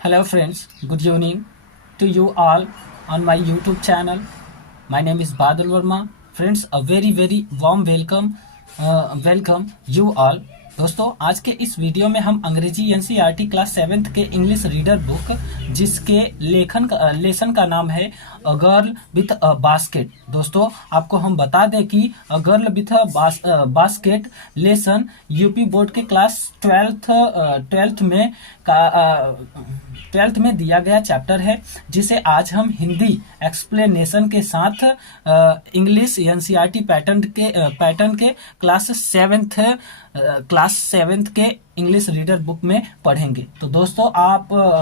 Hello friends, good evening to you all on my YouTube channel. My name is Badal Verma. Friends, a very warm welcome you all. दोस्तों आज के इस video में हम अंग्रेजी NCERT class 7th के English reader book जिसके lesson का नाम है a girl with a basket. दोस्तों आपको हम बता दें कि a girl with a basket lesson UP board के क्लास 12th में दिया गया चैप्टर है, जिसे आज हम हिंदी एक्सप्लेनेशन के साथ इंग्लिश एनसीईआरटी पैटर्न के क्लास 7th के इंग्लिश रीडर बुक में पढ़ेंगे। तो दोस्तों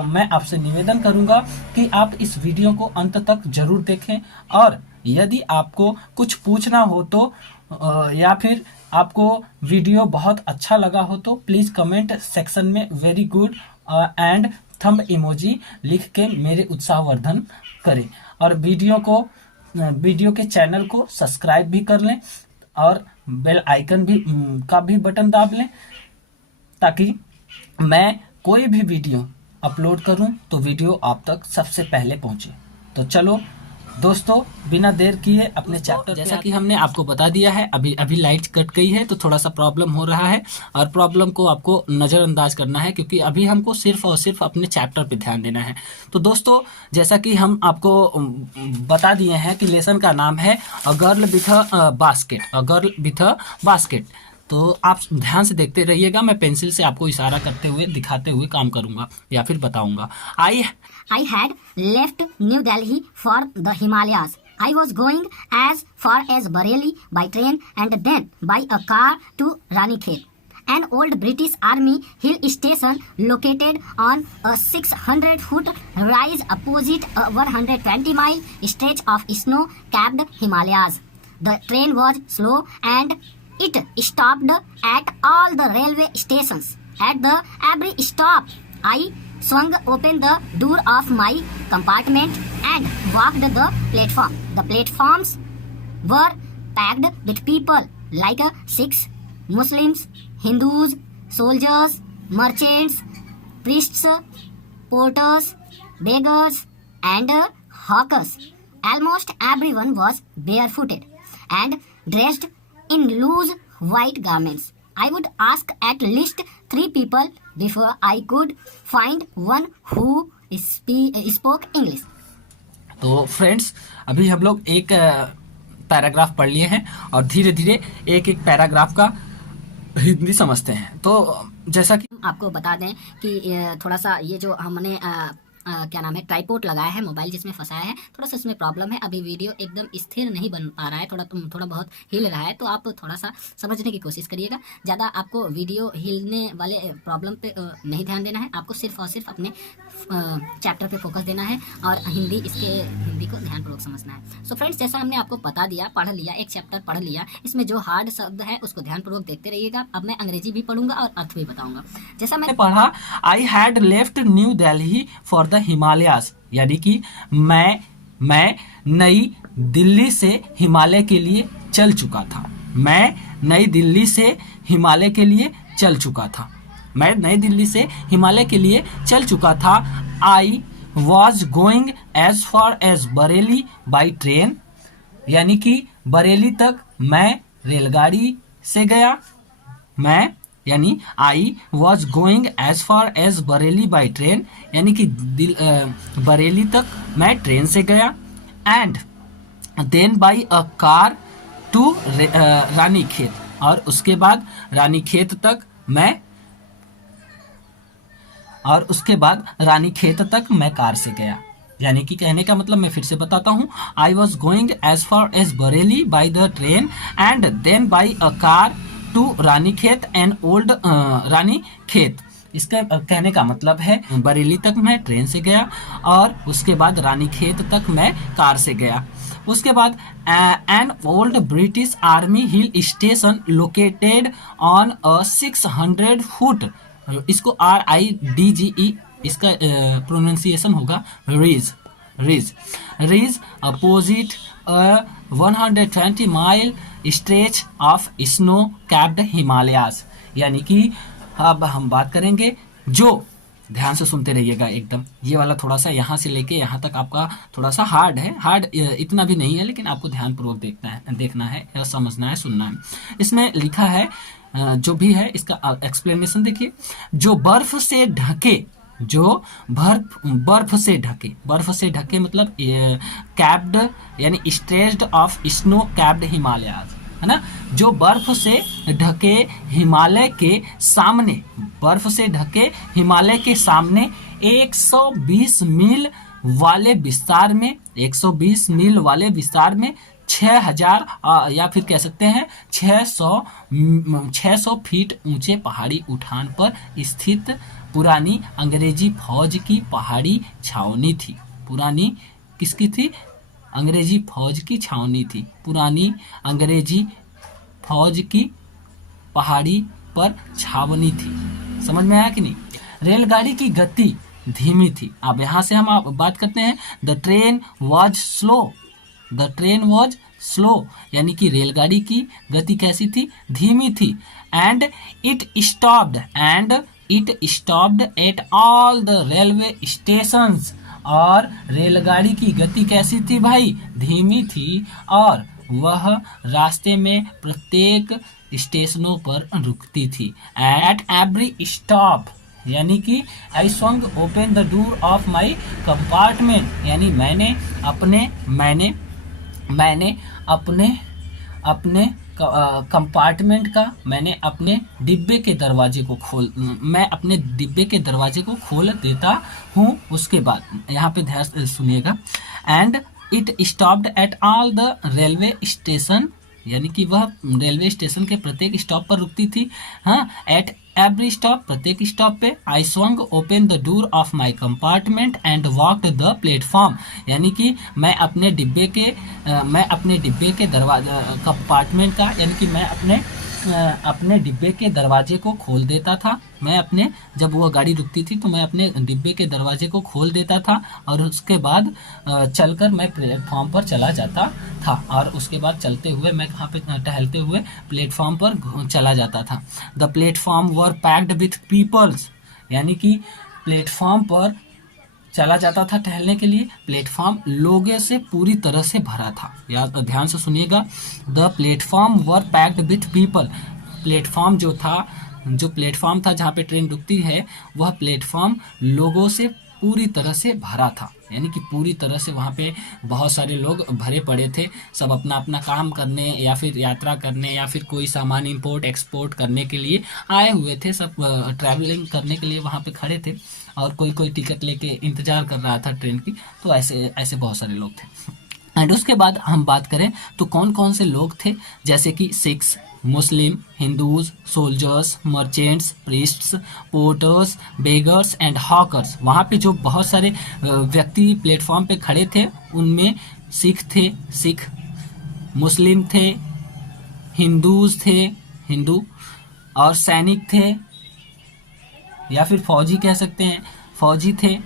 मैं आपसे निवेदन करूंगा कि आप इस वीडियो को अंत तक जरूर देखें, और यदि आपको कुछ पूछना हो तो या फिर आपको वीडियो बहुत अच्छा लगा हो तो प्लीज कमेंट सेक्शन में very good and thumb emoji लिख के मेरे उत्साहवर्धन करें, और वीडियो के चैनल को सब्सक्राइब भी कर लें और बेल आइकन का भी बटन दाब लें, ताकि मैं कोई भी वीडियो अपलोड करूं तो वीडियो आप तक सबसे पहले पहुंचे। तो चलो दोस्तों बिना देर किए अपने चैप्टर, जैसा कि हमने आपको बता दिया है, अभी लाइट कट गई है तो थोड़ा सा प्रॉब्लम हो रहा है, और प्रॉब्लम को आपको नज़रअंदाज करना है क्योंकि अभी हमको सिर्फ और सिर्फ अपने चैप्टर पे ध्यान देना है। तो दोस्तों जैसा कि हम आपको बता दिए हैं कि लेसन का नाम है a girl with a basket. तो आप ध्यान से देखते रहिएगा, मैं पेंसिल से आपको इशारा करते हुए दिखाते हुए काम करूंगा या फिर बताऊंगा। I had left New Delhi for the Himalayas. I was going as far as Bareilly by train and then by a car to Ranikhet, an old British Army hill station located on a 600-foot rise opposite a 120-mile stretch of snow-capped Himalayas. The train was slow and it stopped at all the railway stations. At every stop, I swung open the door of my compartment and walked the platform. The platforms were packed with people like Sikhs, Muslims, Hindus, soldiers, merchants, priests, porters, beggars, and hawkers. Almost everyone was barefooted and dressed in loose white garments. I would ask at least 3 people before I could find one who spoke English. तो friends अभी हम लोग एक paragraph पढ़ लिए हैं और धीरे धीरे एक पैराग्राफ का हिंदी समझते हैं। तो जैसा कि आपको बता दें कि थोड़ा सा ये जो हमने क्या नाम है ट्राइपॉड लगाया है, मोबाइल जिसमें फंसाया है, थोड़ा सा इसमें प्रॉब्लम है। अभी वीडियो एकदम स्थिर नहीं बन पा रहा है, थोड़ा बहुत हिल रहा है, तो आप थोड़ा सा समझने की कोशिश करिएगा। ज़्यादा आपको वीडियो हिलने वाले प्रॉब्लम पे नहीं ध्यान देना है, आपको सिर्फ और सिर्फ अपने चैप्टर पे फोकस देना है और हिंदी को ध्यानपूर्वक समझना है। सो फ्रेंड्स, जैसा हमने आपको बता दिया, पढ़ लिया, एक चैप्टर पढ़ लिया, इसमें जो हार्ड शब्द है उसको ध्यानपूर्वक देखते रहिएगा। अब मैं अंग्रेजी भी पढ़ूंगा और अर्थ भी बताऊंगा। जैसा मैंने पढ़ा, I had left new Delhi for the Himalayas, यानी कि मैं नई दिल्ली से हिमालय के लिए चल चुका था। मैं नई दिल्ली से हिमालय के लिए चल चुका था। मैं नई दिल्ली से हिमालय के लिए चल चुका था। I was going as far as Bareilly by train, यानी कि बरेली तक मैं रेलगाड़ी से गया। यानी I was going as far as Bareilly by train, यानी कि बरेली तक मैं ट्रेन से गया। And then by a car to Ranikhet, और उसके बाद रानीखेत तक मैं कार से गया। यानी कि कहने का मतलब मैं फिर से बताता हूँ, I was going as far as Bareilly by the train and then by a car to Ranikhet and old Ranikhet. इसका कहने का मतलब है बरेली तक मैं ट्रेन से गया और उसके बाद रानीखेत तक मैं कार से गया। उसके बाद an old British army hill station located on a 600 foot, इसको RIDGE इसका प्रोनाउंसिएशन होगा ridge opposite 120 mile stretch of snow capped Himalayas. यानी कि अब हम बात करेंगे जो ध्यान से सुनते रहिएगा एकदम। ये वाला थोड़ा सा यहाँ से लेके यहाँ तक आपका थोड़ा सा हार्ड है, हार्ड इतना भी नहीं है, लेकिन आपको ध्यानपूर्वक देखना है या समझना है, सुनना है। इसमें लिखा है जो भी है इसका एक्सप्लेनेशन देखिए। जो बर्फ से ढके, जो बर्फ से ढके, बर्फ से ढके मतलब कैप्ड यानी stretched of snow capped Himalayas, है ना। जो बर्फ से ढके हिमालय के सामने, बर्फ से ढके हिमालय के सामने 120 मील वाले विस्तार में, 120 मील वाले विस्तार में 6000 या फिर कह सकते हैं 600 फीट ऊंचे पहाड़ी उठान पर स्थित पुरानी अंग्रेजी फौज की पहाड़ी छावनी थी। पुरानी किसकी थी? अंग्रेजी फौज की छावनी थी। पुरानी अंग्रेजी फौज की पहाड़ी पर छावनी थी। समझ में आया कि नहीं? रेलगाड़ी की गति धीमी थी। अब यहाँ से हम आप बात करते हैं the train was slow. The train was slow यानी कि रेलगाड़ी की गति कैसी थी? धीमी थी। And it stopped at all the railway stations. और रेलगाड़ी की गति कैसी थी भाई? धीमी थी, और वह रास्ते में प्रत्येक स्टेशनों पर रुकती थी। एट एवरी स्टॉप यानी कि I swung open the door of my compartment, यानी मैंने अपने कंपार्टमेंट का, मैंने अपने डिब्बे के दरवाजे को खोल देता हूँ। उसके बाद यहाँ पे ध्यान से सुनिएगा। And it stopped at all the railway station यानी कि वह रेलवे स्टेशन के प्रत्येक स्टॉप पर रुकती थी। हाँ, एट एवरी स्टॉप, प्रत्येक स्टॉप पे। I swung open the door of my compartment and walked the platform, यानी कि मैं अपने डिब्बे के दरवाजा कंपार्टमेंट का, यानी कि मैं अपने डिब्बे के दरवाजे को खोल देता था। जब वो गाड़ी रुकती थी तो मैं अपने डिब्बे के दरवाजे को खोल देता था, और उसके बाद चलकर मैं प्लेटफॉर्म पर चला जाता था, और उसके बाद चलते हुए मैं कहाँ पे टहलते हुए प्लेटफॉर्म पर चला जाता था। The platform were packed with peoples, यानी कि प्लेटफॉर्म पर चला जाता था टहलने के लिए। प्लेटफॉर्म लोगों से पूरी तरह से भरा था। याद ध्यान से सुनिएगा। The platform were packed with people. जो प्लेटफॉर्म था जहाँ पे ट्रेन रुकती है, वह प्लेटफॉर्म लोगों से पूरी तरह से भरा था, यानी कि पूरी तरह से वहाँ पे बहुत सारे लोग भरे पड़े थे। सब अपना अपना काम करने या फिर यात्रा करने या फिर कोई सामान इंपोर्ट एक्सपोर्ट करने के लिए आए हुए थे। सब ट्रैवलिंग करने के लिए वहाँ पे खड़े थे, और कोई टिकट लेके इंतजार कर रहा था ट्रेन की। तो ऐसे बहुत सारे लोग थे। एंड उसके बाद हम बात करें तो कौन कौन से लोग थे, जैसे कि Sikhs, Muslim, Hindus, soldiers, merchants, priests, porters, beggars and hawkers. वहाँ पे जो बहुत सारे व्यक्ति प्लेटफॉर्म पे खड़े थे, उनमें सिख, मुस्लिम थे, हिंदूज थे, हिंदू, और सैनिक थे या फिर फौजी कह सकते हैं, फौजी थे,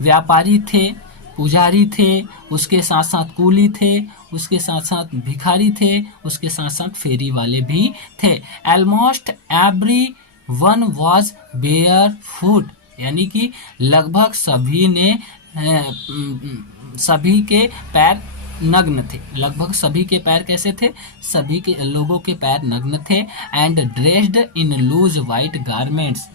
व्यापारी थे, पुजारी थे, उसके साथ साथ कूली थे, उसके साथ साथ भिखारी थे, उसके साथ साथ फेरी वाले भी थे। Almost every one was bear foot, यानी कि लगभग सभी के पैर नग्न थे। लगभग सभी के पैर कैसे थे? सभी के लोगों के पैर नग्न थे। And dressed in loose white garments,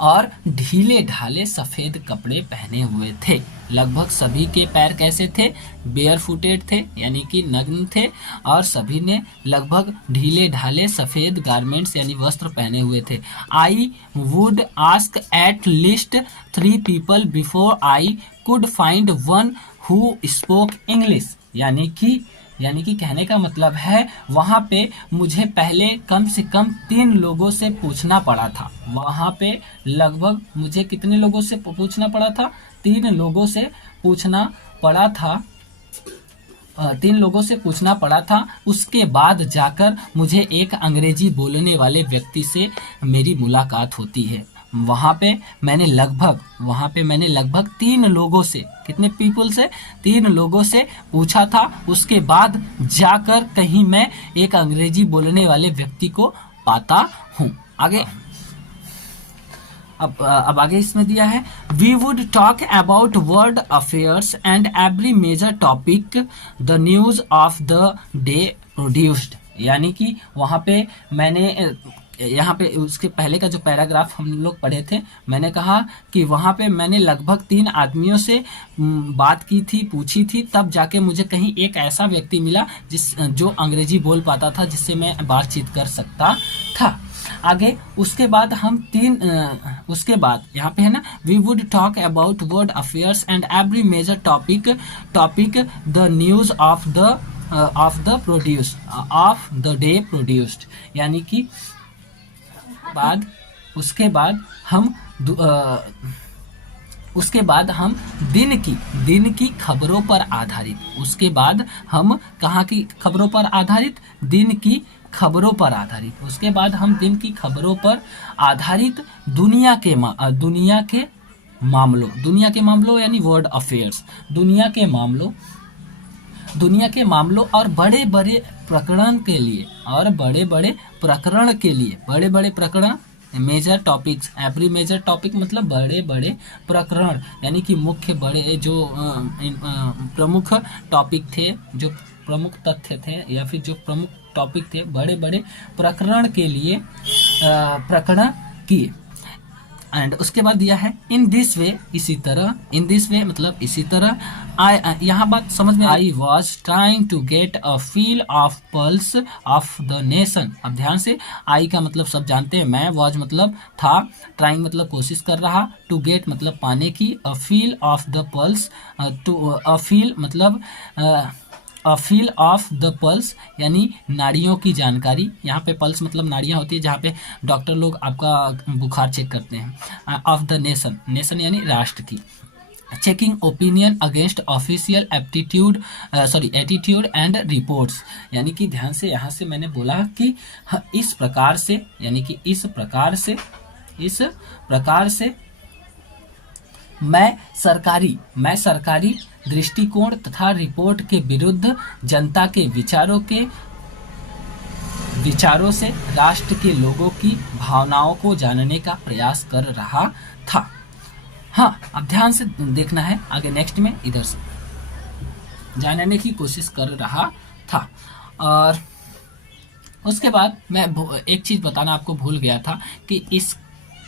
और ढीले ढाले सफेद कपड़े पहने हुए थे। लगभग सभी के पैर कैसे थे? बेयर फुटेड थे, यानी कि नग्न थे, और सभी ने लगभग ढीले ढाले सफेद गारमेंट्स यानी वस्त्र पहने हुए थे। I would ask at least 3 people before I could find one who spoke English, यानी कि कहने का मतलब है वहाँ पे मुझे पहले कम से कम 3 लोगों से पूछना पड़ा था। वहाँ पे लगभग मुझे कितने लोगों से पूछना पड़ा था? 3 लोगों से पूछना पड़ा था। 3 लोगों से पूछना पड़ा था। उसके बाद जाकर मुझे एक अंग्रेजी बोलने वाले व्यक्ति से मेरी मुलाकात होती है। वहाँ पे मैंने लगभग 3 लोगों से, कितने पीपल से? 3 लोगों से पूछा था। उसके बाद जाकर कहीं मैं एक अंग्रेजी बोलने वाले व्यक्ति को पाता हूँ। आगे अब आगे इसमें दिया है, we would talk about world affairs and every major topic the news of the day produced. यानी कि वहां पे मैंने यहाँ पे उसके पहले का जो पैराग्राफ हम लोग पढ़े थे, मैंने कहा कि वहाँ पे मैंने लगभग 3 आदमियों से बात की थी, पूछी थी, तब जाके मुझे कहीं एक ऐसा व्यक्ति मिला जो अंग्रेजी बोल पाता था, जिससे मैं बातचीत कर सकता था। आगे उसके बाद हम उसके बाद यहाँ पे है ना, we would talk about world affairs and every major topic the news of the produce of the day produced. यानी कि उसके बाद हम दिन की खबरों पर आधारित, उसके बाद हम कहाँ की खबरों पर आधारित, दिन की खबरों पर आधारित, उसके बाद हम दिन की खबरों पर आधारित दुनिया के मामलों यानी वर्ल्ड अफेयर्स, दुनिया के मामलों और बड़े बड़े प्रकरण major topics, every major topic मतलब बड़े बड़े प्रकरण, यानी कि मुख्य बड़े जो प्रमुख टॉपिक थे, जो प्रमुख तथ्य थे या फिर जो प्रमुख टॉपिक थे, बड़े बड़े प्रकरण किए। एंड उसके बाद दिया है इन दिस वे मतलब इसी तरह। यहाँ बात समझ में, I was trying to get a feel of pulse of the nation. अब ध्यान से, आई का मतलब सब जानते हैं, मैं, वॉज मतलब था, ट्राइंग मतलब कोशिश कर रहा, टू गेट मतलब पाने की, अ feel of the pulse, a feel of the pulse यानी नाड़ियों की जानकारी। यहाँ पे पल्स मतलब नाड़ियाँ होती है, जहाँ पे डॉक्टर लोग आपका बुखार चेक करते हैं। ऑफ द नेशन यानी राष्ट्र की। Checking opinion against official attitude and reports. यानी कि ध्यान से, यहाँ से मैंने बोला कि इस प्रकार से मैं सरकारी दृष्टिकोण तथा रिपोर्ट के विरुद्ध जनता के विचारों से राष्ट्र के लोगों की भावनाओं को जानने का प्रयास कर रहा था। हाँ, अब ध्यान से देखना है आगे नेक्स्ट में, इधर से जानने की कोशिश कर रहा था। और उसके बाद मैं एक चीज बताना आपको भूल गया था कि इस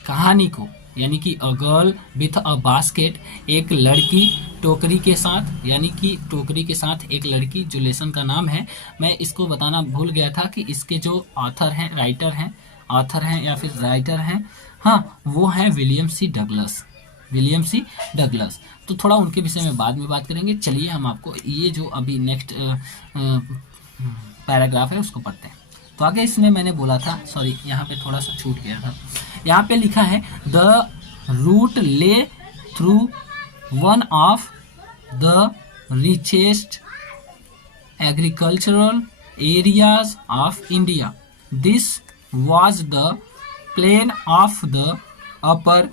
कहानी को, यानी कि a girl with a basket, एक लड़की टोकरी के साथ, यानी कि टोकरी के साथ एक लड़की, जो लेसन का नाम है, मैं इसको बताना भूल गया था कि इसके जो ऑथर हैं या फिर राइटर हैं, हाँ, वो हैं विलियम सी डगलस। तो थोड़ा उनके विषय में बाद में बात करेंगे। चलिए हम आपको ये जो अभी नेक्स्ट पैराग्राफ है उसको पढ़ते हैं। तो आगे इसमें मैंने बोला था, सॉरी यहाँ पे थोड़ा सा छूट गया था, यहाँ पे लिखा है द रूट ले through one of the richest agricultural areas of India. This was the plain of the upper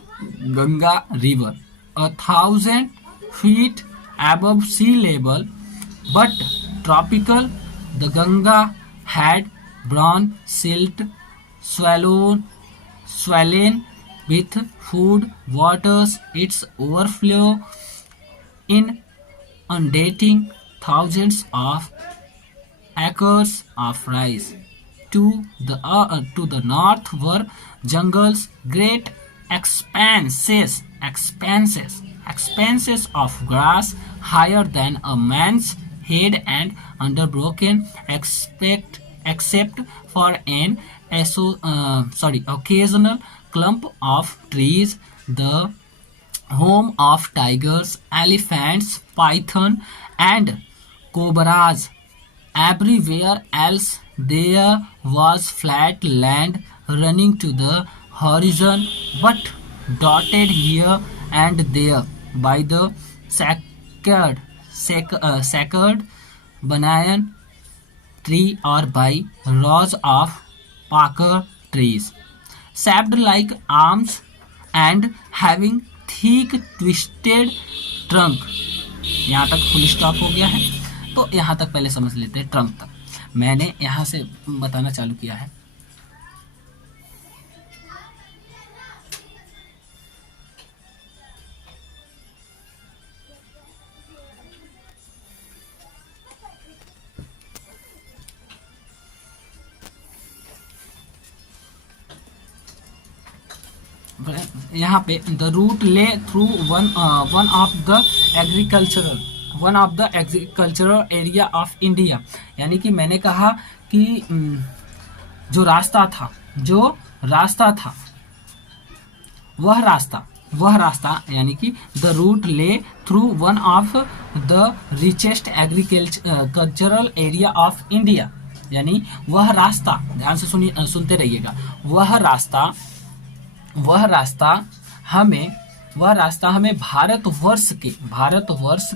Ganga river, 1,000 feet above sea level, but tropical. The Ganga had brown silt, swollen with food waters, its overflow inundating thousands of acres of rice. To the north were jungles, great expanses of grass higher than a man's head and unbroken, except for an occasional clump of trees, the home of tigers, elephants, python, and cobras. Everywhere else there was flat land running to the horizon, but dotted here and there by the sacred banyan tree or by rows of pakar trees, shaped like arms and having thick twisted trunk. यहाँ तक full stop हो गया है, तो यहाँ तक पहले समझ लेते हैं, ट्रंक तक मैंने यहाँ से बताना चालू किया है। यहाँ पे द रूट ले through one of the agricultural area of India, यानी कि मैंने कहा कि जो रास्ता था वह रास्ता यानी कि द रूट ले through one of the richest agricultural area of India, यानी वह रास्ता, ध्यान से सुनते रहिएगा, वह रास्ता हमें भारतवर्ष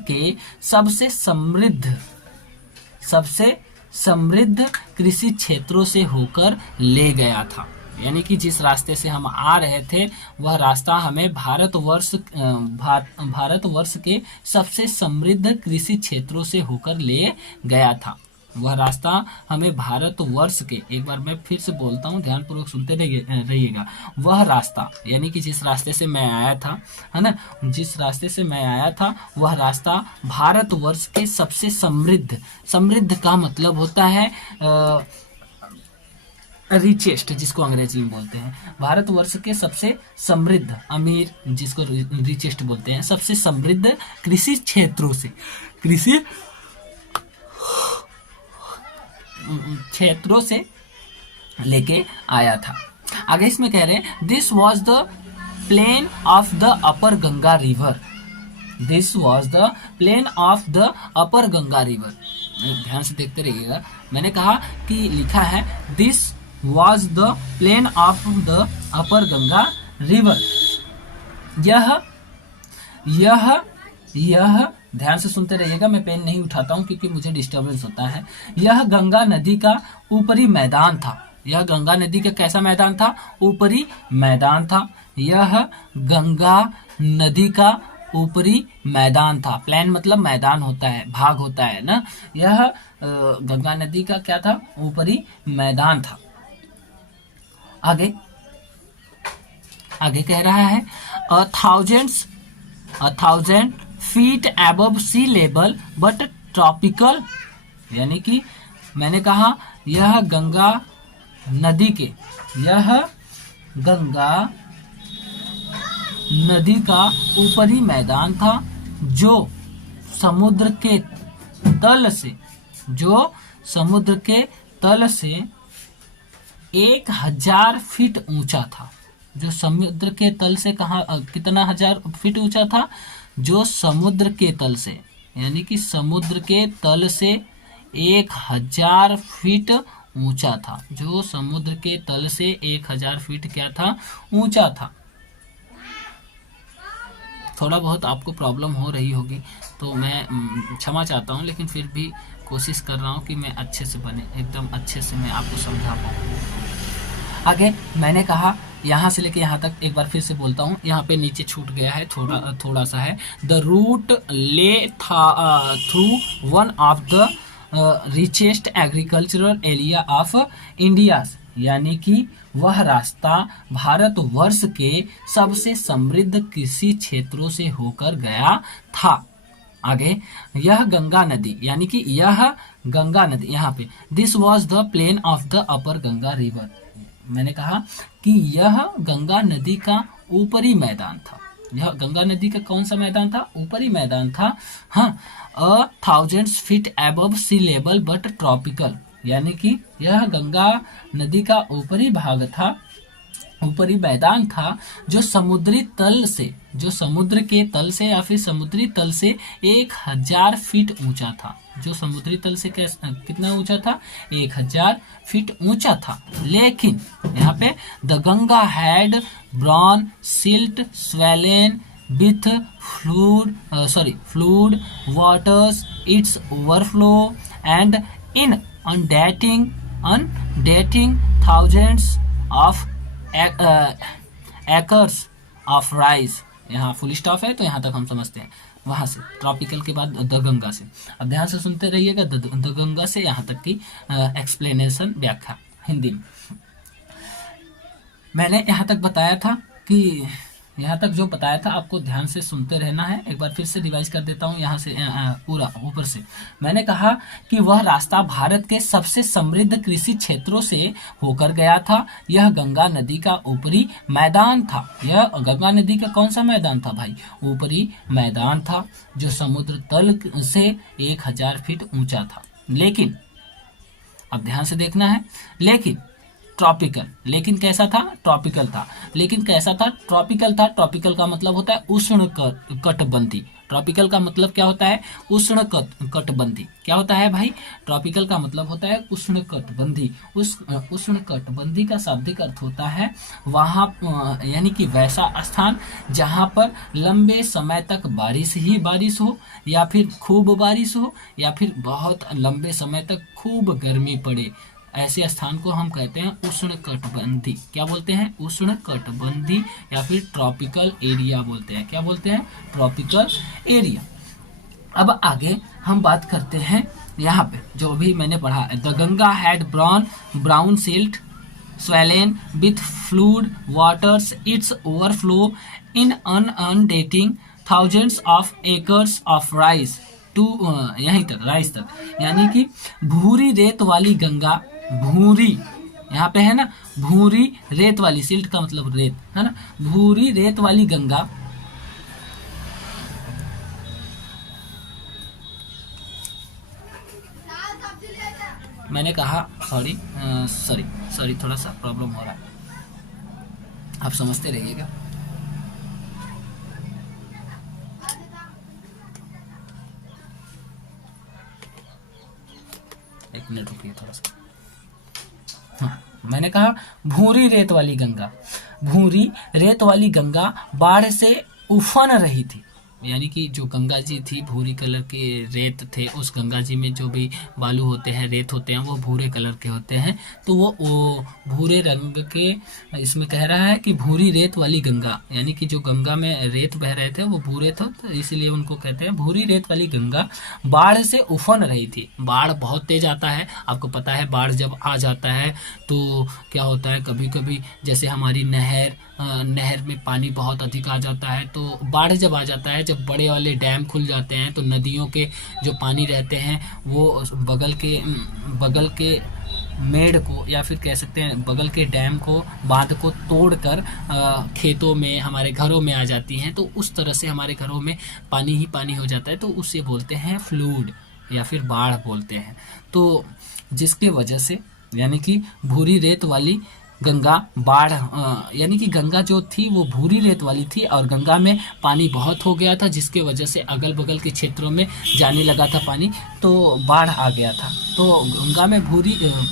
के सबसे समृद्ध कृषि क्षेत्रों से होकर ले गया था। यानी कि जिस रास्ते से हम आ रहे थे वह रास्ता हमें भारतवर्ष के सबसे समृद्ध कृषि क्षेत्रों से होकर ले गया था। वह रास्ता हमें भारतवर्ष के, एक बार मैं फिर से बोलता हूँ, ध्यानपूर्वक सुनते रहिएगा, वह रास्ता यानी कि जिस रास्ते से मैं आया था, है ना, जिस रास्ते से मैं आया था वह रास्ता भारतवर्ष के सबसे समृद्ध का मतलब होता है रिचेस्ट, जिसको अंग्रेजी में बोलते हैं, भारतवर्ष के सबसे समृद्ध, अमीर, जिसको रिचेस्ट बोलते हैं, सबसे समृद्ध कृषि क्षेत्रों से लेके आया था। आगे इसमें कह रहे हैं this was the plain of the upper Ganga river, this was the plain of the upper Ganga river. ध्यान से देखते रहिएगा, मैंने कहा कि लिखा है this was the plain of the upper Ganga river. यह ध्यान से सुनते रहिएगा, मैं पेन नहीं उठाता हूं क्योंकि मुझे डिस्टर्बेंस होता है। यह गंगा नदी का ऊपरी मैदान था, यह गंगा नदी का कैसा मैदान था? ऊपरी मैदान था। यह गंगा नदी का ऊपरी मैदान था। प्लेन मतलब मैदान होता है, भाग होता है ना। यह गंगा नदी का क्या था? ऊपरी मैदान था। आगे कह रहा है a thousand feet above sea level but tropical, यानी कि मैंने कहा यह गंगा नदी का ऊपरी मैदान था जो समुद्र के तल से 1000 फीट ऊंचा था। जो समुद्र के तल से कितना 1000 फीट ऊंचा था? जो समुद्र के तल से, यानी कि समुद्र के तल से 1000 फीट ऊंचा था। जो समुद्र के तल से 1000 फीट क्या था? ऊंचा था। थोड़ा बहुत आपको प्रॉब्लम हो रही होगी तो मैं क्षमा चाहता हूं, लेकिन फिर भी कोशिश कर रहा हूं कि मैं अच्छे से एकदम अच्छे से मैं आपको समझा पाऊँ। आगे मैंने कहा यहाँ से लेके यहाँ तक एक बार फिर से बोलता हूँ, यहाँ पे नीचे छूट गया है, थोड़ा सा है। द रूट ले through one of the richest agricultural area of India, यानी कि वह रास्ता भारतवर्ष के सबसे समृद्ध कृषि क्षेत्रों से होकर गया था। आगे यह गंगा नदी, यानी कि यह गंगा नदी, यहाँ पे this was the plain of the upper Ganga river. मैंने कहा कि यह गंगा नदी का ऊपरी मैदान था। यह गंगा नदी का कौन सा मैदान था? ऊपरी मैदान था। हाँ, 1000 feet above sea level but tropical, यानी कि यह गंगा नदी का ऊपरी भाग था, ऊपरी मैदान था जो समुद्र के तल से या फिर समुद्री तल से 1000 फीट ऊंचा था। जो समुद्री तल से कितना ऊंचा था? 1000 फीट ऊंचा था। लेकिन यहाँ पे the Ganga had brown silt swollen with flood waters its overflow and in undating thousands of acres of rice। यहाँ फुल स्टॉप है तो यहाँ तक हम समझते हैं। वहां से ट्रॉपिकल के बाद द गंगा से, अब ध्यान से सुनते रहिएगा, द गंगा से यहाँ तक की एक्सप्लेनेशन, व्याख्या हिंदी में। मैंने यहाँ तक बताया था कि यहाँ तक जो बताया था आपको ध्यान से सुनते रहना है। एक बार फिर से रिवाइज कर देता हूँ यहाँ से पूरा ऊपर से। मैंने कहा कि वह रास्ता भारत के सबसे समृद्ध कृषि क्षेत्रों से होकर गया था। यह गंगा नदी का ऊपरी मैदान था। यह गंगा नदी का कौन सा मैदान था भाई? ऊपरी मैदान था, जो समुद्र तल से 1000 फीट ऊंचा था। लेकिन अब ध्यान से देखना है, लेकिन ट्रॉपिकल, लेकिन कैसा था? ट्रॉपिकल था। लेकिन कैसा था? ट्रॉपिकल था। ट्रॉपिकल का मतलब होता है उष्ण कटिबंधी। ट्रॉपिकल का मतलब क्या होता है? उष्ण कटिबंधी। क्या होता है भाई? ट्रॉपिकल का मतलब होता है उष्ण कटिबंधी। उस उष्ण कटिबंधी का शाब्दिक अर्थ होता है वहाँ यानी कि वैसा स्थान जहाँ पर लंबे समय तक बारिश ही बारिश हो, या फिर खूब बारिश हो, या फिर बहुत लंबे समय तक खूब गर्मी पड़े। ऐसे स्थान को हम कहते हैं उष्ण कटिबंधी। क्या बोलते हैं? उष्ण कटिबंधी या फिर ट्रॉपिकल एरिया बोलते हैं। क्या बोलते हैं? Tropical area. अब आगे हम बात करते हैं यहाँ पे जो भी मैंने पढ़ा है। The Ganga had brown silt swollen with fluid waters, its overflow in inundating thousands of acres of rice to यहीं तक राइस तक, यानी कि भूरी रेत वाली गंगा, भूरी यहाँ पे है ना, भूरी रेत वाली, सिल्ट का मतलब रेत है ना, भूरी रेत वाली गंगा मैंने कहा सॉरी थोड़ा सा प्रॉब्लम हो रहा है, आप समझते रहिएगा। एक मिनट रुकिए थोड़ा सा। हाँ, मैंने कहा भूरी रेत वाली गंगा, भूरी रेत वाली गंगा बाढ़ से उफन रही थी, यानी कि जो गंगा जी थी भूरी कलर के रेत थे, उस गंगा जी में जो भी बालू होते हैं, रेत होते हैं, वो भूरे कलर के होते हैं, तो वो भूरे रंग के, इसमें कह रहा है कि भूरी रेत वाली गंगा, यानी कि जो गंगा में रेत बह रहे थे वो भूरे थे, तो इसलिए उनको कहते हैं भूरी रेत वाली गंगा बाढ़ से उफन रही थी। बाढ़ बहुत तेज आता है, आपको पता है बाढ़ जब आ जाता है तो क्या होता है, कभी कभी जैसे हमारी नहर में पानी बहुत अधिक आ जाता है, तो बाढ़ जब आ जाता है, जब बड़े वाले डैम खुल जाते हैं तो नदियों के जो पानी रहते हैं वो बगल के मेड़ को, या फिर कह सकते हैं बगल के डैम को, बांध को तोड़कर खेतों में, हमारे घरों में आ जाती हैं, तो उस तरह से हमारे घरों में पानी ही पानी हो जाता है, तो उसे बोलते हैं फ्लूड या फिर बाढ़ बोलते हैं। तो जिसके वजह से यानी कि भूरी रेत वाली गंगा बाढ़, यानी कि गंगा जो थी वो भूरी रेत वाली थी और गंगा में पानी बहुत हो गया था, जिसके वजह से अगल बगल के क्षेत्रों में जाने लगा था पानी, तो बाढ़ आ गया था। तो गंगा में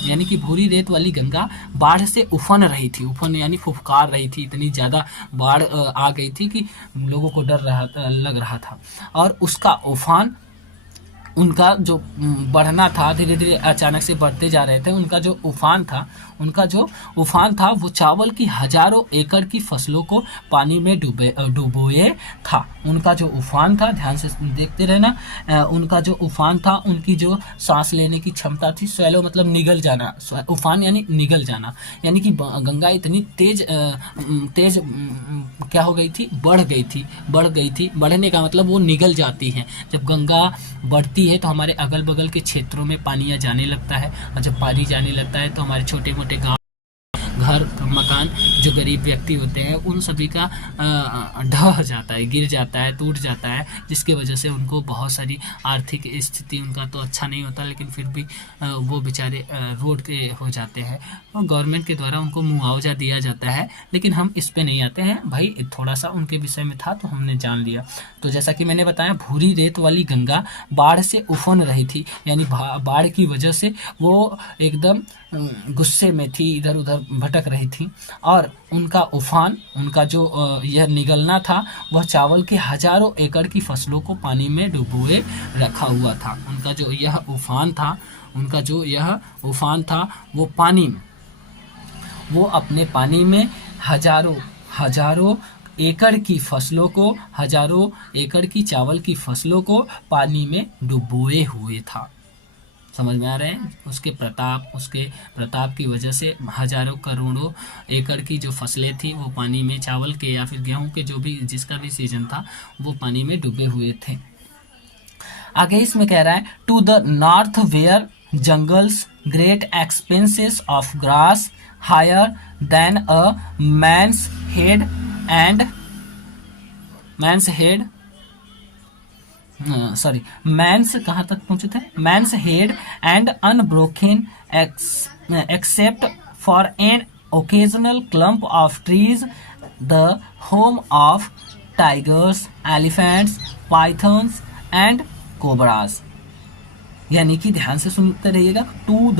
यानी कि भूरी रेत वाली गंगा बाढ़ से उफन रही थी, उफन यानी फुफकार रही थी, इतनी ज़्यादा बाढ़ आ गई थी कि लोगों को डर लग रहा था। और उसका उफान, उनका जो बढ़ना था, धीरे धीरे अचानक से बढ़ते जा रहे थे, उनका जो उफान था वो चावल की हजारों एकड़ की फसलों को पानी में डुबोए था। उनका जो उफान था, ध्यान से देखते रहना, उनका जो उफान था, उनकी जो सांस लेने की क्षमता थी, स्वैलो मतलब निगल जाना, उफान यानी निगल जाना, यानी कि गंगा इतनी तेज क्या हो गई थी, बढ़ गई थी। बढ़ने का मतलब वो निगल जाती हैं। जब गंगा बढ़ती है तो हमारे अगल बगल के क्षेत्रों में पानी जाने लगता है, और जब पानी जाने लगता है तो हमारे छोटे मोटे गाँव, घर मकान, जो गरीब व्यक्ति होते हैं उन सभी का ढह जाता है, गिर जाता है, टूट जाता है, जिसके वजह से उनको बहुत सारी आर्थिक स्थिति उनका तो अच्छा नहीं होता, लेकिन फिर भी वो बेचारे रोड पे हो जाते हैं और गवर्नमेंट के द्वारा उनको मुआवजा दिया जाता है। लेकिन हम इस पे नहीं आते हैं भाई, थोड़ा सा उनके विषय में था तो हमने जान लिया। तो जैसा कि मैंने बताया, भूरी रेत वाली गंगा बाढ़ से उफन रही थी, यानी बाढ़ की वजह से वो एकदम गुस्से में थी, इधर उधर भटक रही थी, और उनका उफान, उनका जो यह निगलना था, वह चावल के हजारों एकड़ की फसलों को पानी में डुबोए रखा हुआ था। उनका जो यह उफान था वो पानी में, वो अपने पानी में हजारों एकड़ की फसलों को, हजारों एकड़ की चावल की फसलों को पानी में डुबोए हुए था। समझ में आ रहे हैं? उसके प्रताप की वजह से हजारों करोड़ों एकड़ की जो फसलें थी वो पानी में, चावल के या फिर गेहूं के जो भी जिसका भी सीजन था वो पानी में डूबे हुए थे। आगे इसमें कह रहा है to the north were jungles great expanses of grass higher than a man's head man's कहाँ तक पहुंचे थे? Man's head and unbroken except for an occasional clump of trees the home of tigers, elephants, pythons and cobras. यानी कि ध्यान से सुनते रहिएगा, टू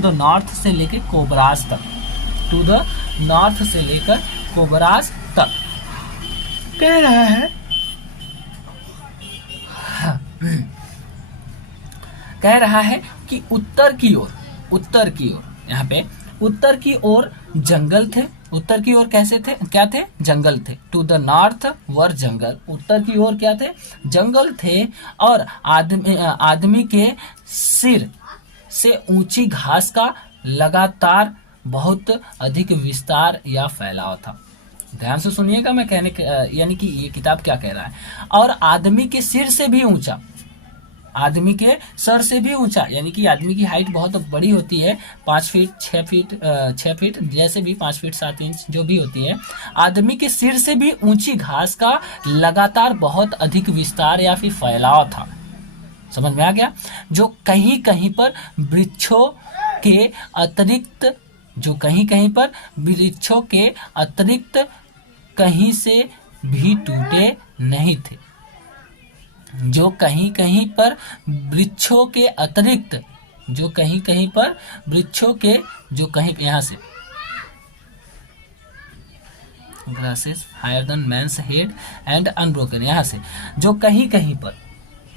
द नॉर्थ से लेकर कोबरास तक, टू द नॉर्थ से लेकर कोबरास तक कह रहा है। कह रहा है कि उत्तर की ओर यहाँ पे उत्तर की ओर जंगल थे। उत्तर की ओर कैसे थे? क्या थे? जंगल थे। टू द नॉर्थ वर जंगल, उत्तर की ओर क्या थे? जंगल थे। और आदमी के सिर से ऊंची घास का लगातार बहुत अधिक विस्तार या फैलाव था। ध्यान से सुनिएगा मैं कहने यानी कि ये किताब क्या कह रहा है। और आदमी के सिर से भी ऊंचा, आदमी के सर से भी ऊंचा, यानी कि आदमी की हाइट बहुत बड़ी होती है, 5 फीट 6 फीट जैसे भी 5 फीट 7 इंच जो भी होती है। आदमी के सिर से भी ऊंची घास का लगातार बहुत अधिक विस्तार या फिर फैलाव था। समझ में आ गया? जो कहीं कहीं पर वृक्षों के अतिरिक्त कहीं से भी टूटे नहीं थे। जो कहीं कहीं पर वृक्षों के अतिरिक्त, जो कहीं कहीं पर वृक्षों के, जो कहीं यहाँ से grasses higher than man's head and unbroken, यहाँ से जो कहीं कहीं पर,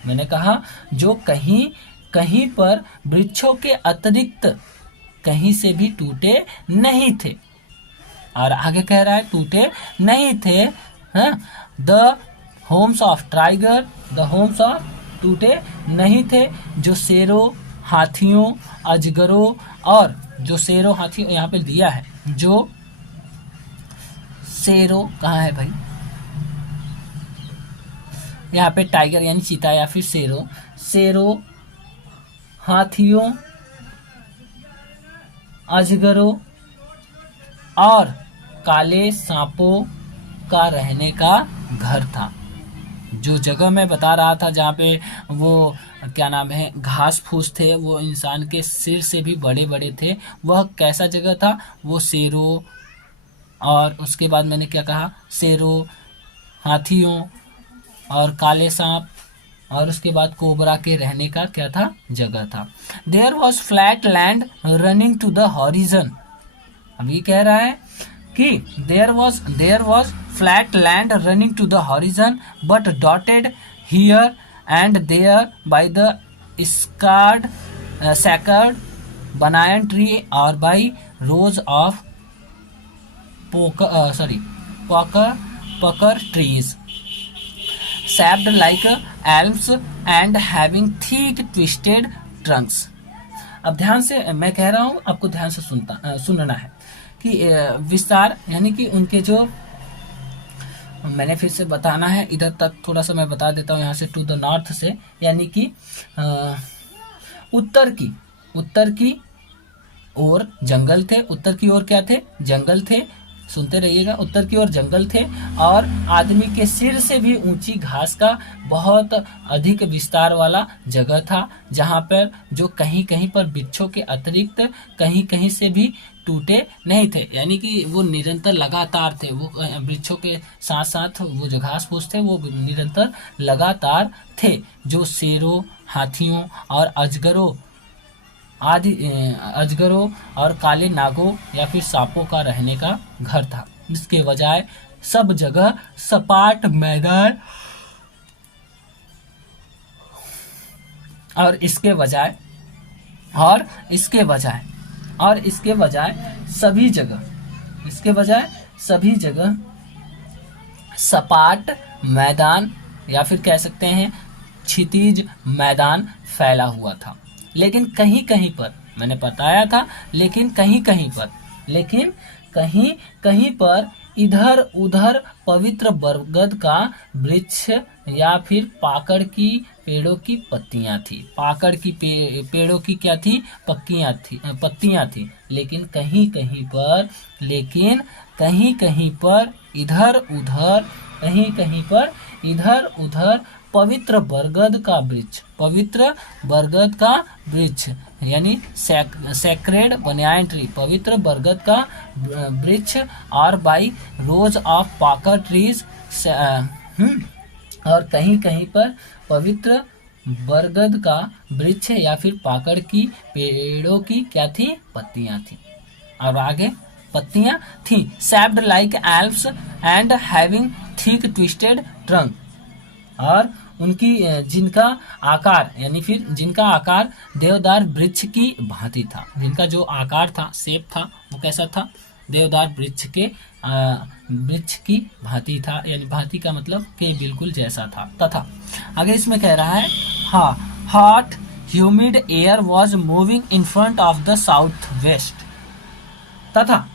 मैंने कहा जो कहीं कहीं पर वृक्षों के अतिरिक्त कहीं से भी टूटे नहीं थे। और आगे कह रहा है टूटे नहीं थे। The homes of tiger, the homes of, टूटे नहीं थे जो शेरों, हाथियों, अजगरों, और जो शेरों हाथियों यहाँ पे दिया है, जो शेरों कहाँ है भाई? यहाँ पे टाइगर यानी चीता या फिर शेरों, हाथियों, अजगरों और काले सांपों का रहने का घर था। जो जगह मैं बता रहा था जहाँ पे वो क्या नाम है घास फूस थे, वो इंसान के सिर से भी बड़े बड़े थे, वह कैसा जगह था? वो शेरों, और उसके बाद मैंने क्या कहा? शेरों, हाथियों और काले सांप, और उसके बाद कोबरा के रहने का क्या था? जगह था। There was flat land running to the horizon. अभी कह रहा है कि there was flat land running to the horizon but dotted here and there by the sacred banyan tree और by rows of pucker trees shaped like elms and having thick twisted trunks। अब ध्यान से मैं कह रहा हूँ, आपको ध्यान से सुनना है कि विस्तार यानी कि उनके जो, मैंने फिर से बताना है, इधर तक थोड़ा सा मैं बता देता हूँ। यहाँ से टू द नॉर्थ से यानी कि उत्तर की ओर जंगल थे। उत्तर की ओर क्या थे? जंगल थे। सुनते रहिएगा, उत्तर की ओर जंगल थे और आदमी के सिर से भी ऊंची घास का बहुत अधिक विस्तार वाला जगह था, जहाँ पर जो कहीं कहीं पर वृक्षों के अतिरिक्त कहीं कहीं से भी टूटे नहीं थे। यानी कि वो निरंतर लगातार थे, वो वृक्षों के साथ साथ वो जो घास फूस थे वो निरंतर लगातार थे, जो शेरों, हाथियों और अजगरों और काले नागों या फिर सांपों का रहने का घर था। इसके बजाय सब जगह सपाट मैदान और इसके बजाय सभी जगह सपाट मैदान या फिर कह सकते हैं क्षितिज मैदान फैला हुआ था। लेकिन कहीं कहीं पर, मैंने बताया था, लेकिन कहीं कहीं पर इधर उधर पवित्र बरगद का वृक्ष या फिर पाकड़ की पेड़ों की पत्तियां थी। पाकड़ की पेड़ों की क्या थी? पत्तियां थी। लेकिन कहीं कहीं पर इधर उधर पवित्र बरगद का वृक्ष यानी सैक्रेड बनियान ट्री, पवित्र बरगद का वृक्ष, और बाई रोज ऑफ पाकर ट्रीज, और कहीं कहीं पर पवित्र बरगद का वृक्ष या फिर पाकड़ की पेड़ों की क्या थी? पत्तियां थी। और आगे पत्तियां थी shaped like elves and having thick twisted trunk, और उनकी जिनका आकार देवदार वृक्ष की भांति था। जिनका जो आकार था, शेप था, वो कैसा था? देवदार वृक्ष की भांति था, यानी भांति का मतलब के बिल्कुल जैसा था। तथा आगे इसमें कह रहा है, हाँ, hot humid air was moving in front of the south west. तथा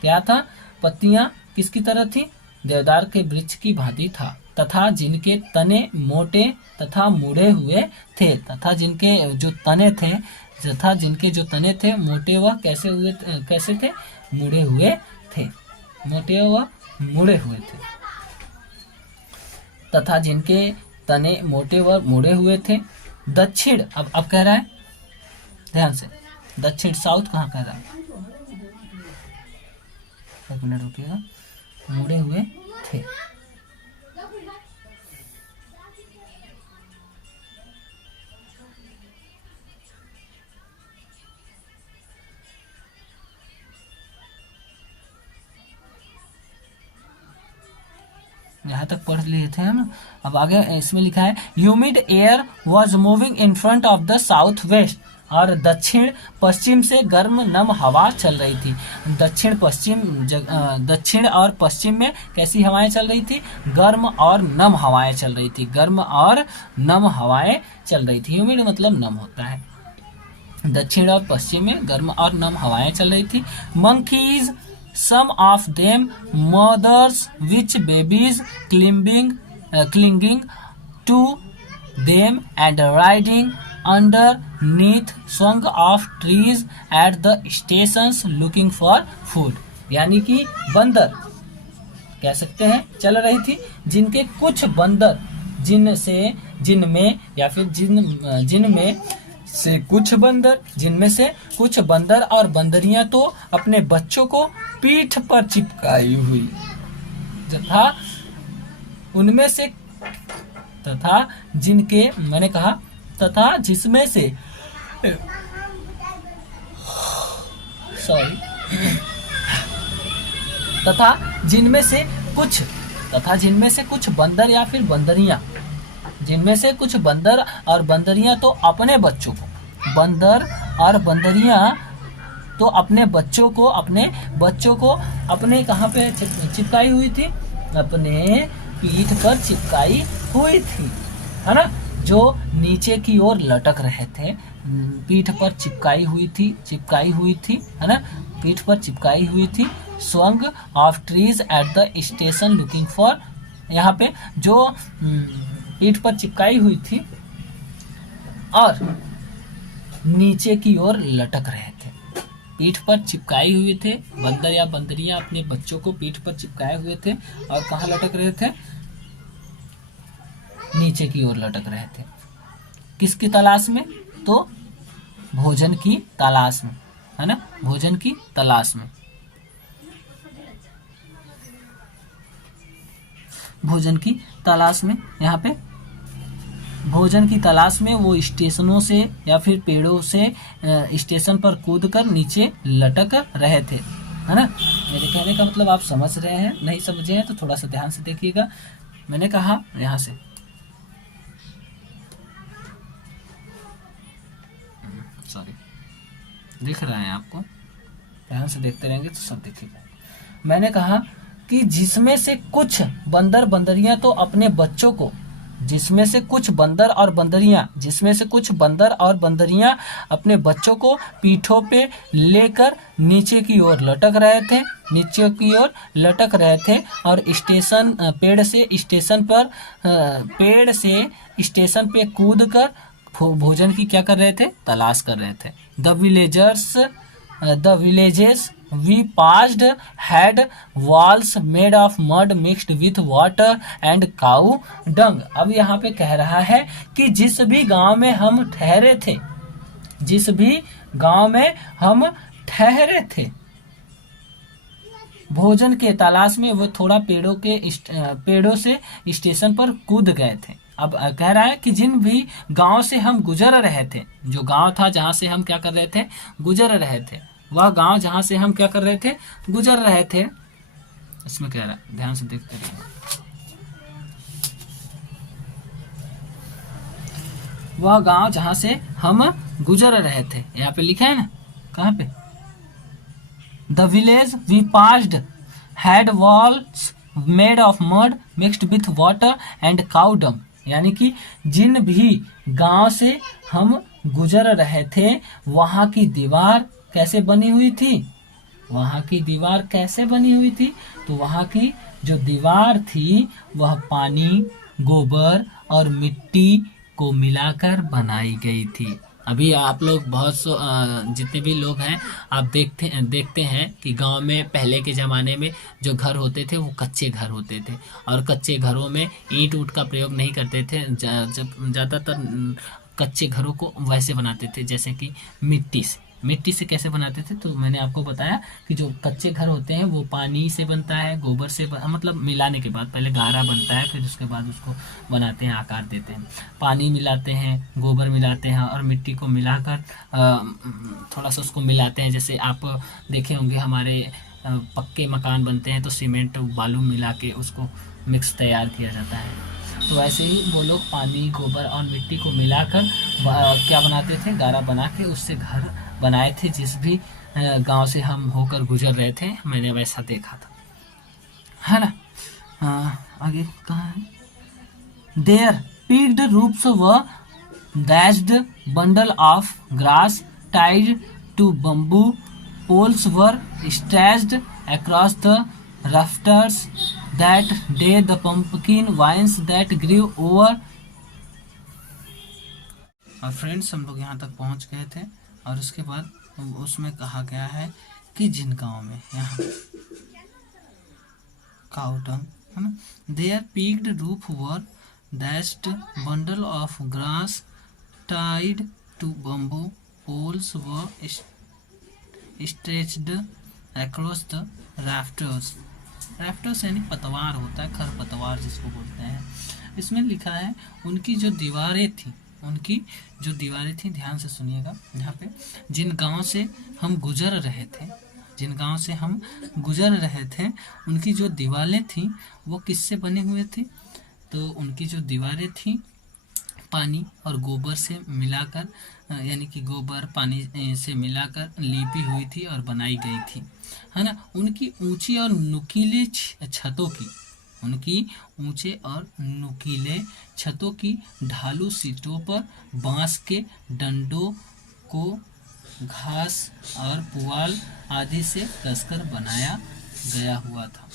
क्या था? पत्तियां किसकी तरह थी? देवदार के वृक्ष की भांति था। तथा जिनके तने मोटे तथा मुड़े हुए थे। तथा जिनके जो तने थे मोटे व कैसे थे? मुड़े हुए थे। मोटे व मुड़े हुए थे। तथा जिनके तने मोटे व मुड़े हुए थे। दक्षिण, अब कह रहा है, ध्यान से, दक्षिण साउथ कहाँ कह रहा है? एक मिनट रुकिएगा। मुड़े हुए थे। यहाँ तक पढ़ लिए थे हम। अब आगे इसमें लिखा है, humid air was moving in front of the south west, और दक्षिण पश्चिम से गर्म नम हवा चल रही थी। दक्षिण और पश्चिम में कैसी हवाएं चल रही थी? गर्म और नम हवाएं चल रही थी। ह्यूमिड मतलब नम होता है। दक्षिण और पश्चिम में गर्म और नम हवाएं चल रही थी। Monkeys, some of them mothers with babies clinging to them and riding underneath swung of trees at the stations looking for food। यानी कि बंदर कह सकते हैं चल रही थी, जिनके कुछ बंदर जिनमें से कुछ बंदर और बंदरियां तो अपने बच्चों को पीठ पर चिपकाई हुई तथा जिनमें से कुछ बंदर या फिर बंदरियां, जिनमें से कुछ बंदर और बंदरियां तो अपने बच्चों को, अपने कहाँ पे चिपकाई हुई थी? अपने पीठ पर चिपकाई हुई थी, है ना, जो नीचे की ओर लटक रहे थे। पीठ पर चिपकाई हुई थी, है ना, पीठ पर चिपकाई हुई थी। Swung of trees at the station looking for, यहाँ पे जो पीठ पर चिपकाई हुई थी और नीचे की ओर लटक रहे थे। पीठ पर चिपकाई हुए थे, बंदर या बंदरियां अपने बच्चों को पीठ पर चिपकाए हुए थे, और कहाँ लटक रहे थे? नीचे की ओर लटक रहे थे। किसकी तलाश में? तो भोजन की तलाश में, है ना, भोजन की तलाश में। यहाँ पे भोजन की तलाश में वो स्टेशनों से या फिर पेड़ों से स्टेशन पर कूदकर नीचे लटक रहे थे, है ना। मेरे कहने का मतलब आप समझ रहे हैं? नहीं समझे हैं तो थोड़ा सा ध्यान से देखिएगा। मैंने कहा यहाँ से, सॉरी, दिख रहा है आपको? ध्यान से देखते रहेंगे तो सब दिखेगा। मैंने कहा कि जिसमें से कुछ बंदर बंदरियां तो अपने बच्चों को जिसमें से कुछ बंदर और बंदरियां अपने बच्चों को पीठों पे लेकर नीचे की ओर लटक रहे थे और पेड़ से स्टेशन पे कूद कर भोजन की क्या कर रहे थे, तलाश कर रहे थे। The villages we passed had walls made of mud mixed with water and cow dung। अब यहाँ पे कह रहा है कि जिस भी गांव में हम ठहरे थे भोजन के तलाश में, वो थोड़ा पेड़ों से स्टेशन पर कूद गए थे। अब कह रहा है कि जिन भी गांव से हम गुजर रहे थे, जो गांव था जहां से हम क्या कर रहे थे, गुजर रहे थे, वह गांव जहां से हम क्या कर रहे थे, गुजर रहे थे। इसमें कह रहा है, ध्यान से देखते रहिए, वह गांव जहां से हम गुजर रहे थे, यहाँ पे लिखा है ना, कहाँ पे, The village we passed had walls made of mud mixed with water and cow dung। यानी कि जिन भी गांव से हम गुजर रहे थे वहां की दीवार कैसे बनी हुई थी, तो वहां की जो दीवार थी वह पानी, गोबर और मिट्टी को मिलाकर बनाई गई थी। अभी आप लोग जितने भी लोग हैं, आप देखते हैं कि गांव में पहले के ज़माने में जो घर होते थे वो कच्चे घर होते थे, और कच्चे घरों में ईंट ऊँट का प्रयोग नहीं करते थे। जब ज़्यादातर कच्चे घरों को वैसे बनाते थे जैसे कि मिट्टी से कैसे बनाते थे, तो मैंने आपको बताया कि जो कच्चे घर होते हैं वो पानी से बनता है, गोबर से मतलब मिलाने के बाद पहले गारा बनता है, फिर उसके बाद उसको बनाते हैं, आकार देते हैं, पानी मिलाते हैं, गोबर मिलाते हैं और मिट्टी को मिलाकर थोड़ा सा उसको मिलाते हैं। जैसे आप देखे होंगे हमारे पक्के मकान बनते हैं तो सीमेंट बालू मिला के उसको मिक्स तैयार किया जाता है, तो वैसे ही वो लोग पानी, गोबर और मिट्टी को मिलाकर क्या बनाते थे, गारा बना के उससे घर बनाए थे। जिस भी गांव से हम होकर गुजर रहे थे मैंने वैसा देखा था, है ना। आगे कहाँ है, there peaked roofs of thatched bundle of grass tied to bamboo poles were stretched across the rafters that day the pumpkin vines that grew over। और फ्रेंड्स हम लोग यहाँ तक पहुँच गए थे और उसके बाद उसमें कहा गया है कि जिन गाँव में यहाँ काउटंग है ना, their peaked roof were thatched bundle of grass tied to bamboo poles were stretched across the rafters। रैफ्टर्स यानी पतवार होता है, खरपतवार जिसको बोलते हैं। इसमें लिखा है उनकी जो दीवारें थी, ध्यान से सुनिएगा यहाँ पे, जिन गांव से हम गुजर रहे थे उनकी जो दीवारें थी वो किससे बने हुए थे, तो उनकी जो दीवारें थी पानी और गोबर से मिलाकर, यानी कि गोबर पानी से मिलाकर लीपी हुई थी और बनाई गई थी, है ना। उनकी ऊंची और नुकीले छतों की ढालू सीटों पर बांस के डंडों को घास और पुआल आदि से कसकर बनाया गया हुआ था।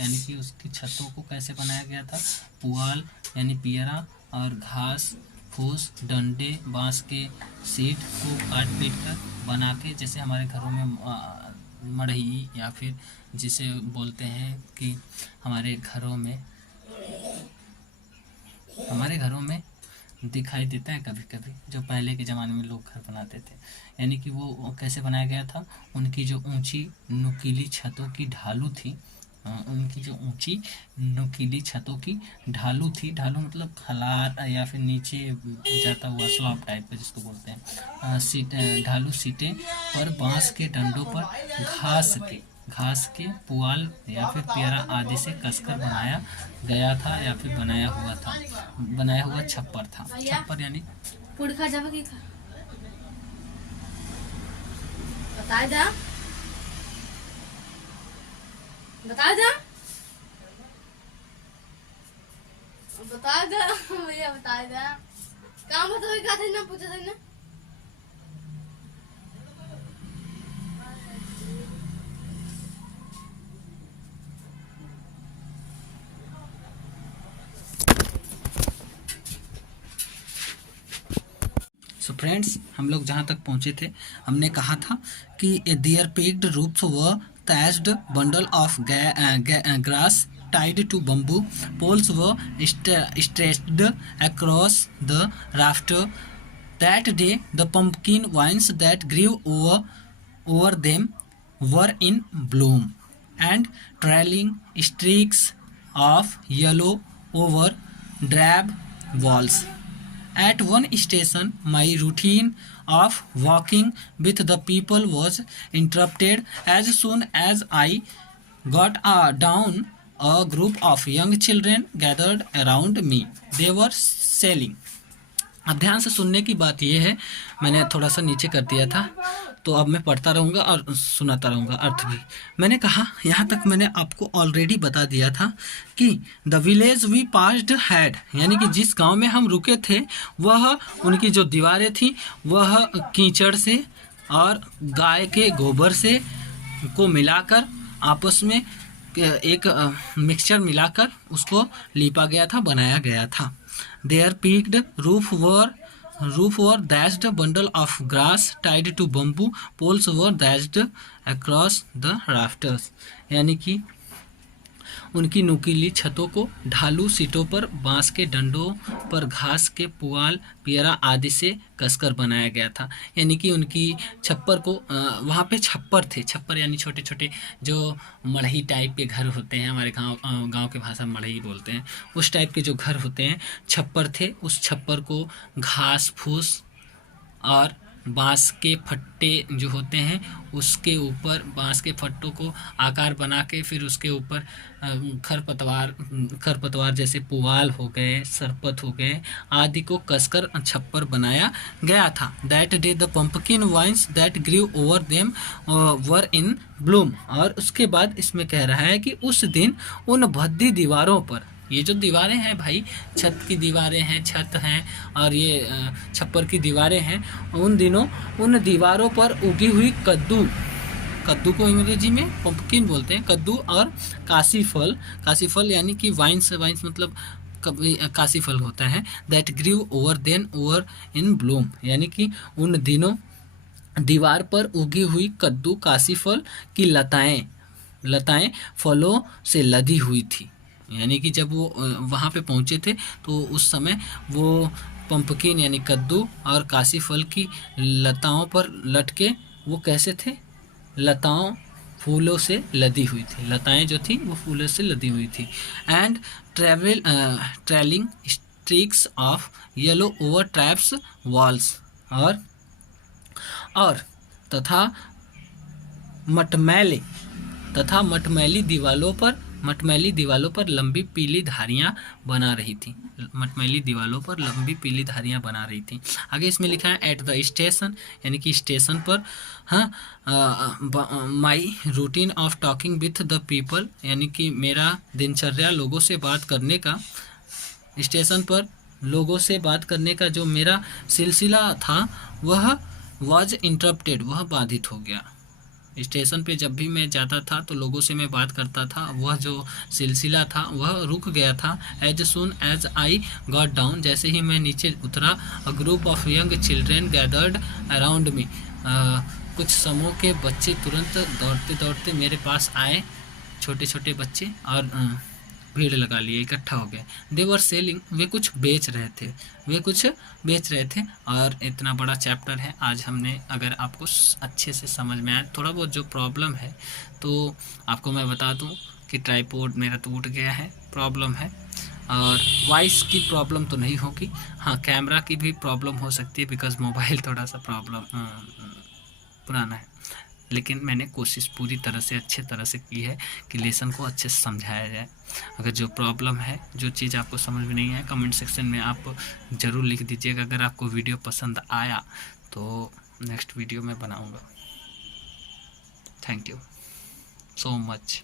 यानी कि उसकी छतों को कैसे बनाया गया था, पुआल यानी पियरा और घास फूस, डंडे, बांस के सीट को काट पीट कर बना के, जैसे हमारे घरों में मढ़ई या फिर जिसे बोलते हैं कि हमारे घरों में दिखाई देता है कभी कभी, जो पहले के ज़माने में लोग घर बनाते थे। यानी कि वो कैसे बनाया गया था, उनकी जो ऊंची नुकीली छतों की ढालू थी, ढालू मतलब खलार या फिर नीचे जाता हुआ स्लॉप टाइप का जिसको बोलते हैं, ढालू सीटें पर बांस के डंडों पर घास के पुआल या फिर प्यारा आदि से कसकर बनाया गया था या फिर बनाया हुआ छप्पर यानी बता बता दे भैया, बता दे काम बताओ, क्या था ना पूछा था ना। सो फ्रेंड्स, हम लोग जहाँ तक पहुँचे थे, हमने कहा था कि देयर पेक्ड रूप्स व thatched bundle of grass tied to bamboo poles were stretched across the rafter. That day, the pumpkin vines that grew over them were in bloom, and trailing streaks of yellow over drab walls. At one station, my routine of walking with the people was interrupted as soon as I got down. A group of young children gathered around me. They were selling. अब ध्यान से सुनने की बात यह है, मैंने थोड़ा सा नीचे कर दिया था, तो अब मैं पढ़ता रहूँगा और सुनाता रहूँगा अर्थ भी। मैंने कहा, यहाँ तक मैंने आपको ऑलरेडी बता दिया था कि the village we passed had, यानी कि जिस गांव में हम रुके थे वह, उनकी जो दीवारें थी वह कीचड़ से और गाय के गोबर से को मिलाकर आपस में एक मिक्सचर मिलाकर उसको लीपा गया था, बनाया गया था। Their peaked roof were thatched bundle of grass tied to bamboo poles were thatched across the rafters, यानी कि उनकी नुकीली छतों को ढालू सीटों पर बांस के डंडों पर घास के पुआल पियरा आदि से कसकर बनाया गया था। यानी कि उनकी छप्पर को वहाँ पे छप्पर थे, छप्पर यानी छोटे छोटे जो मढ़ई टाइप के घर होते हैं, हमारे गांव के भाषा में मढ़ई बोलते हैं, उस टाइप के जो घर होते हैं छप्पर थे। उस छप्पर को घास फूस और बांस के फट्टे जो होते हैं उसके ऊपर, बांस के फट्टों को आकार बना के फिर उसके ऊपर खरपतवार जैसे पुआल हो गए, सरपत हो गए आदि को कसकर छप्पर बनाया गया था। That day the pumpkin vines that grew over them were in bloom. और उसके बाद इसमें कह रहा है कि उस दिन उन भद्दी दीवारों पर, ये जो दीवारें हैं भाई, छत की दीवारें हैं, छत हैं और ये छप्पर की दीवारें हैं, उन दिनों उन दीवारों पर उगी हुई कद्दू को अंग्रेजी में पंपकिन बोलते हैं, कद्दू और काशी फल यानी कि वाइन्स मतलब काशी फल होता है। That grew over in bloom, यानी कि उन दिनों दीवार पर उगी हुई कद्दू काशी फल की लताएं फलों से लदी हुई थी। यानी कि जब वो वहाँ पे पहुँचे थे तो उस समय वो पंपकिन यानी कद्दू और काशी फल की लताओं पर लटके वो कैसे थे, लताओं फूलों से लदी हुई थी, लताएं जो थी वो फूलों से लदी हुई थी। And trailing streaks of yellow over traps walls, और तथा मटमैली दीवालों पर लंबी पीली धारियां बना रही थी। आगे इसमें लिखा है एट द स्टेशन, यानी कि स्टेशन पर। My routine of talking with the people, यानी कि मेरा दिनचर्या लोगों से बात करने का, स्टेशन पर लोगों से बात करने का जो मेरा सिलसिला था वह वॉज इंटरप्टेड, वह बाधित हो गया। स्टेशन पे जब भी मैं जाता था तो लोगों से मैं बात करता था, वह जो सिलसिला था वह रुक गया था। As soon as I got down, जैसे ही मैं नीचे उतरा, a group of young children gathered around me, कुछ समूह के बच्चे तुरंत दौड़ते दौड़ते मेरे पास आए, छोटे छोटे बच्चे, और भीड़ लगा लिए, इकट्ठा हो गए। दे वर सेलिंग, वे कुछ बेच रहे थे। और इतना बड़ा चैप्टर है आज हमने, अगर आपको अच्छे से समझ में आए, थोड़ा बहुत जो प्रॉब्लम है तो आपको मैं बता दूं कि ट्राइपॉड मेरा टूट गया है, प्रॉब्लम है, और वॉइस की प्रॉब्लम तो नहीं होगी, हाँ कैमरा की भी प्रॉब्लम हो सकती है बिकॉज मोबाइल थोड़ा सा प्रॉब्लम पुराना है। लेकिन मैंने कोशिश पूरी तरह से अच्छे तरह से की है कि लेसन को अच्छे से समझाया जाए। अगर जो प्रॉब्लम है, जो चीज़ आपको समझ में नहीं है, कमेंट सेक्शन में आप ज़रूर लिख दीजिएगा। अगर आपको वीडियो पसंद आया तो नेक्स्ट वीडियो में बनाऊंगा। Thank you so much.